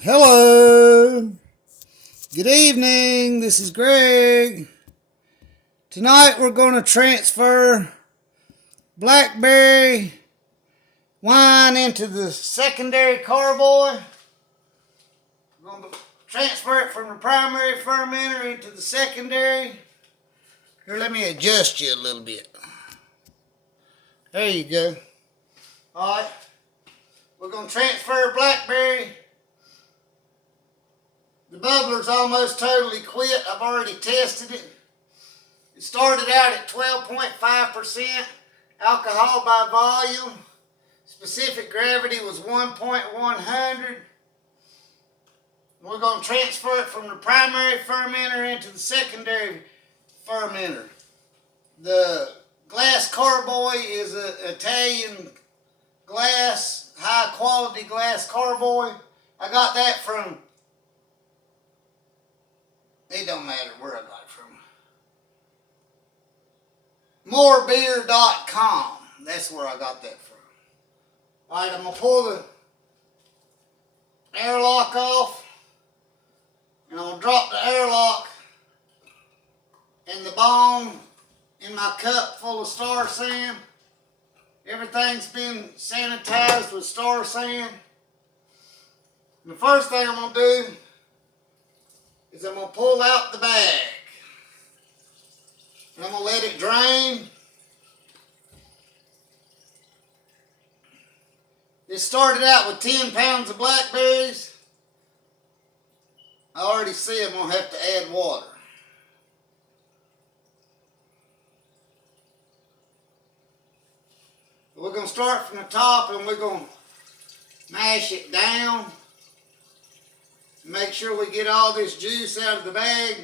Hello. Good evening. This is Greg. Tonight we're going to transfer Blackberry Wine into the secondary carboy. We're going to transfer it from the primary fermenter into the secondary. Here, let me adjust you a little bit. There you go. All right. We're going to transfer Blackberry. The bubbler's almost totally quit. I've already tested it. It started out at 12.5% alcohol by volume. Specific gravity was 1.100. We're going to transfer it from the primary fermenter into the secondary fermenter. The glass carboy is an Italian glass, high quality glass carboy. I got that from, it don't matter where I got it from, morebeer.com. That's where I got that from. Alright, I'm going to pull the airlock off, and I'm going to drop the airlock in the bone in my cup full of Star San. Everything's been sanitized with Star San. And the first thing I'm going to do is I'm going to pull out the bag. And I'm going to let it drain. This started out with 10 pounds of blackberries. I already see I'm going to have to add water. We're going to start from the top and we're going to mash it down. Make sure we get all this juice out of the bag.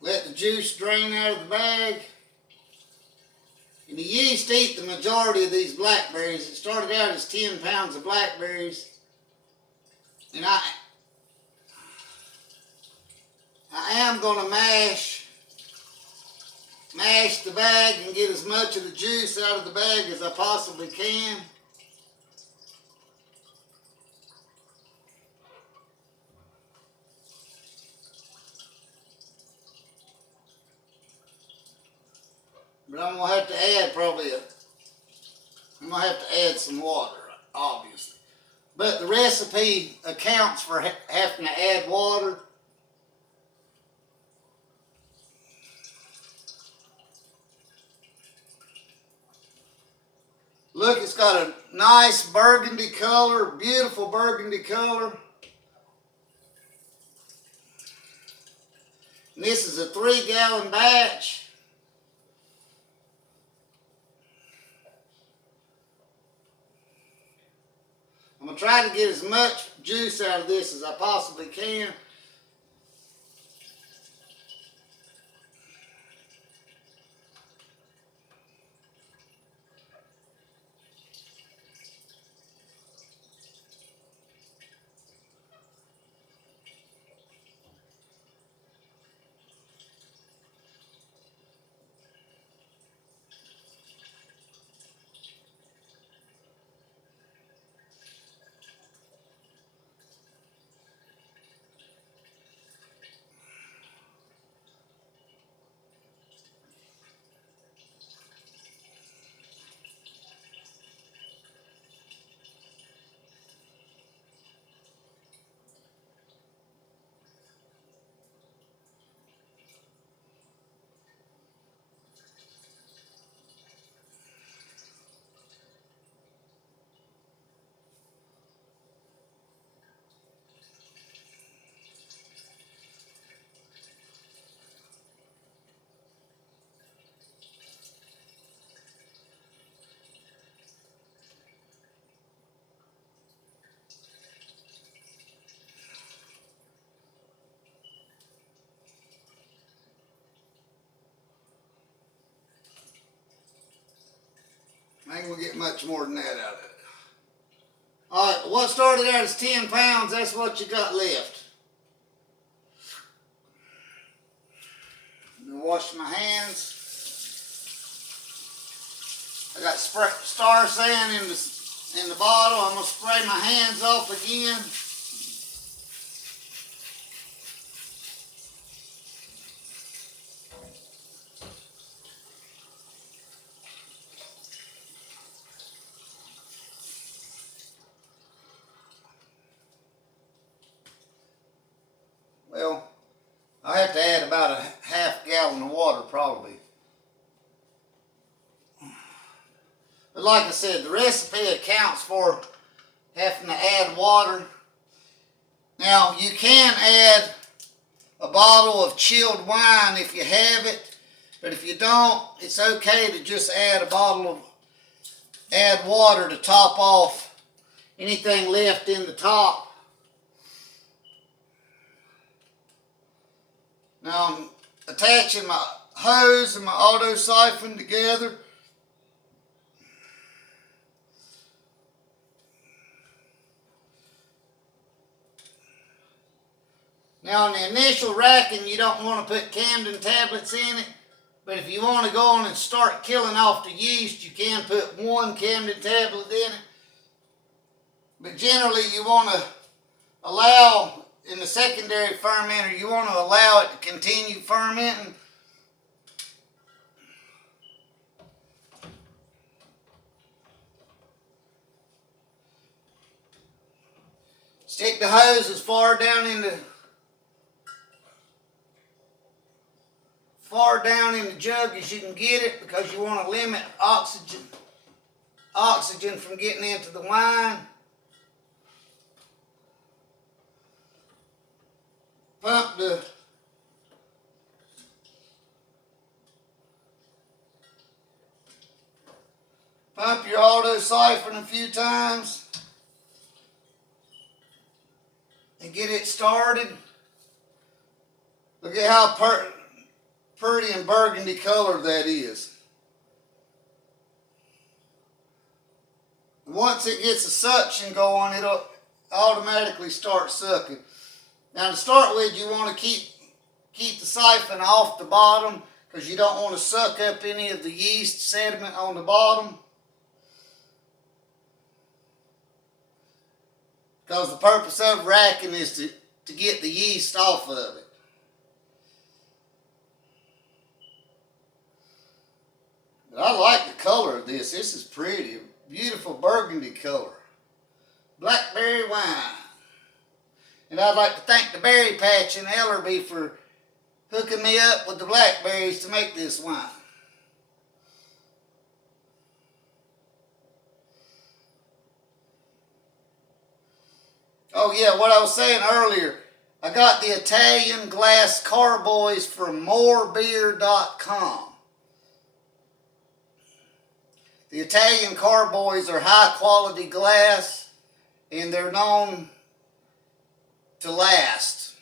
Let the juice drain out of the bag. And the yeast eat the majority of these blackberries. It started out as 10 pounds of blackberries. And I am going to mash the bag and get as much of the juice out of the bag as I possibly can. But I'm going to have to add I'm going to have to add some water, obviously. But the recipe accounts for having to add water. Look, it's got a nice burgundy color, beautiful burgundy color. And this is a 3-gallon batch. I'm going to try to get as much juice out of this as I possibly can. I ain't going to get much more than that out of it. Alright, the what started out as 10 pounds, that's what you got left. I'm gonna wash my hands. I got star sand in the bottle. I'm gonna spray my hands off again. Well, I have to add about a half gallon of water probably. But like I said, the recipe accounts for having to add water. Now, you can add a bottle of chilled wine if you have it, but if you don't, it's okay to just add water to top off anything left in the top. Now I'm attaching my hose and my auto siphon together. Now in the initial racking, you don't want to put Camden tablets in it, but if you want to go on and start killing off the yeast, you can put 1 Camden tablet in it. But generally you want to allow, in the secondary fermenter, you want to allow it to continue fermenting. Stick the hose as far down in the jug as you can get it, because you want to limit oxygen from getting into the wine. Pump your auto siphon a few times and get it started. Look at how pretty and burgundy color that is. Once it gets a suction going, it'll automatically start sucking. Now to start with, you want to keep the siphon off the bottom, because you don't want to suck up any of the yeast sediment on the bottom, because the purpose of racking is to get the yeast off of it. But I like the color of this. This is pretty. Beautiful burgundy color. Blackberry Wine. And I'd like to thank the Berry Patch in Ellerby for hooking me up with the blackberries to make this wine. Oh yeah, what I was saying earlier, I got the Italian glass carboys from morebeer.com. The Italian carboys are high quality glass, and they're known to last.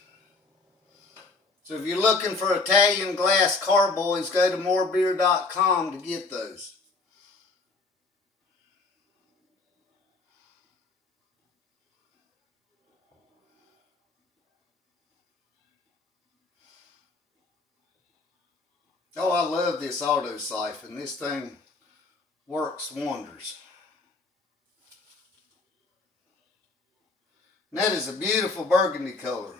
So if you're looking for Italian glass carboys, go to morebeer.com to get those. Oh, I love this auto siphon. This thing works wonders. And that is a beautiful burgundy color.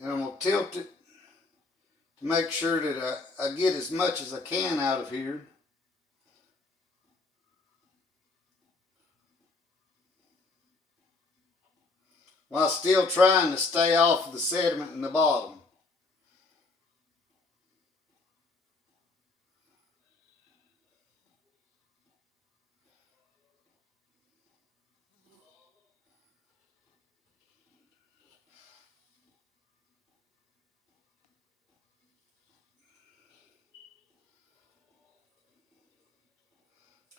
And I'm going to tilt it to make sure that I get as much as I can out of here. while still trying to stay off of the sediment in the bottom.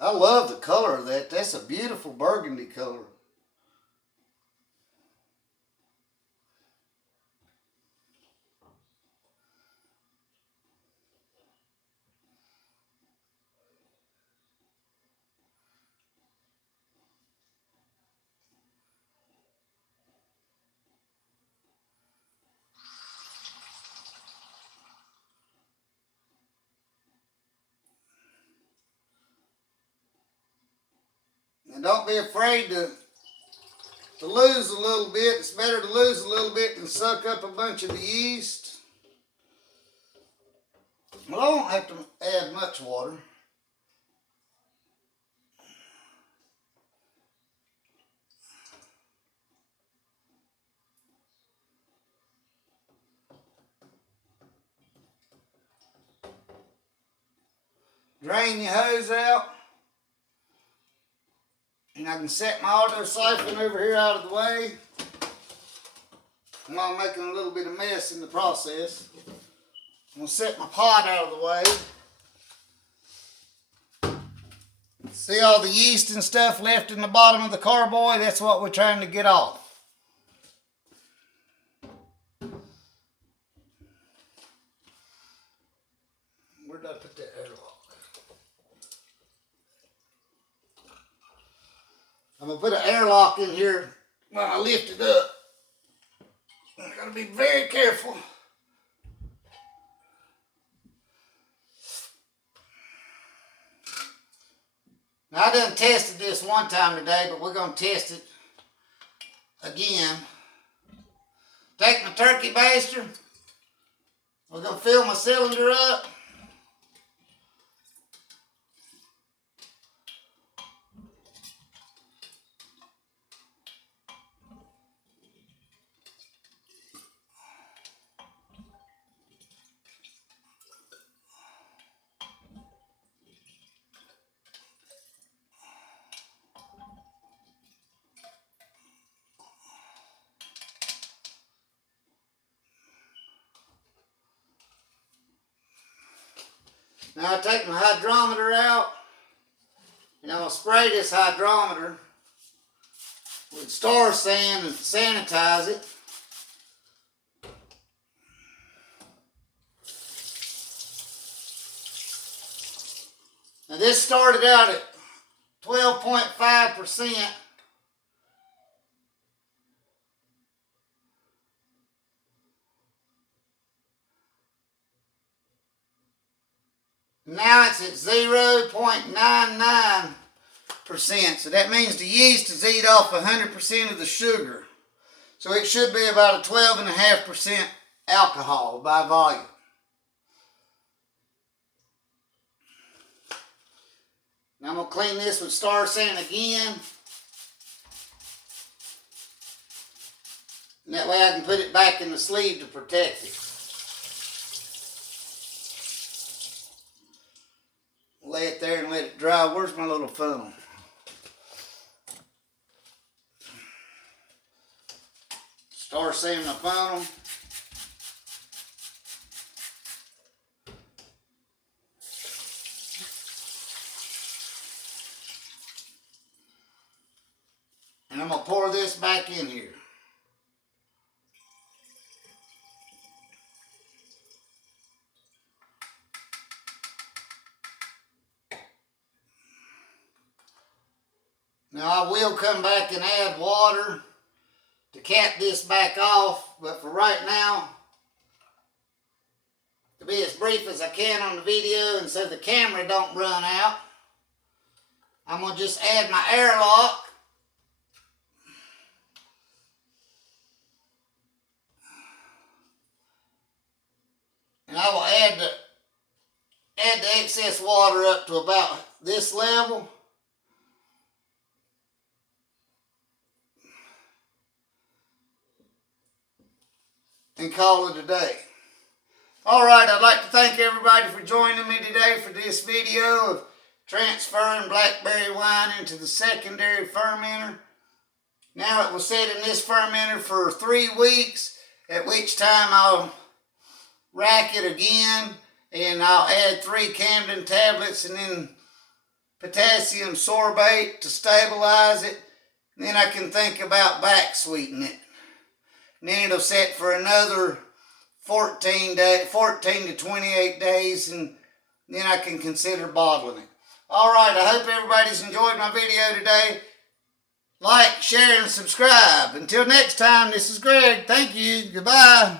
I love the color of that. That's a beautiful burgundy color. And don't be afraid to lose a little bit. It's better to lose a little bit than suck up a bunch of the yeast. Well, I don't have to add much water. Drain your hose out. And I can set my auto siphon over here out of the way while I'm making a little bit of mess in the process. I'm going to set my pot out of the way. See all the yeast and stuff left in the bottom of the carboy? That's what we're trying to get off. Where did I put that airlock? I'm going to put an airlock in here when I lift it up. I got to be very careful. Now, I done tested this one time today, but we're going to test it again. Take my turkey baster. We're going to fill my cylinder up. Now I take my hydrometer out, and I'm going to spray this hydrometer with Star Sand and sanitize it. Now this started out at 12.5%. Now it's at 0.99%. So that means the yeast has eat off 100% of the sugar. So it should be about a 12.5% alcohol by volume. Now I'm going to clean this with Star Sand again. And that way I can put it back in the sleeve to protect it. Lay it there and let it dry. Where's my little funnel? Star Sand my funnel. And I'm going to pour this back in here. Now I will come back and add water to cap this back off, but for right now, to be as brief as I can on the video and so the camera don't run out, I'm going to just add my airlock. And I will add the excess water up to about this level. and call it a day. Alright, I'd like to thank everybody for joining me today for this video of transferring blackberry wine into the secondary fermenter. Now it will sit in this fermenter for 3 weeks, at which time I'll rack it again and I'll add 3 Camden tablets and then potassium sorbate to stabilize it. And then I can think about back sweetening it. And then it'll set for another 14 to 28 days, and then I can consider bottling it. Alright, I hope everybody's enjoyed my video today. Like, share, and subscribe. Until next time, this is Greg. Thank you. Goodbye.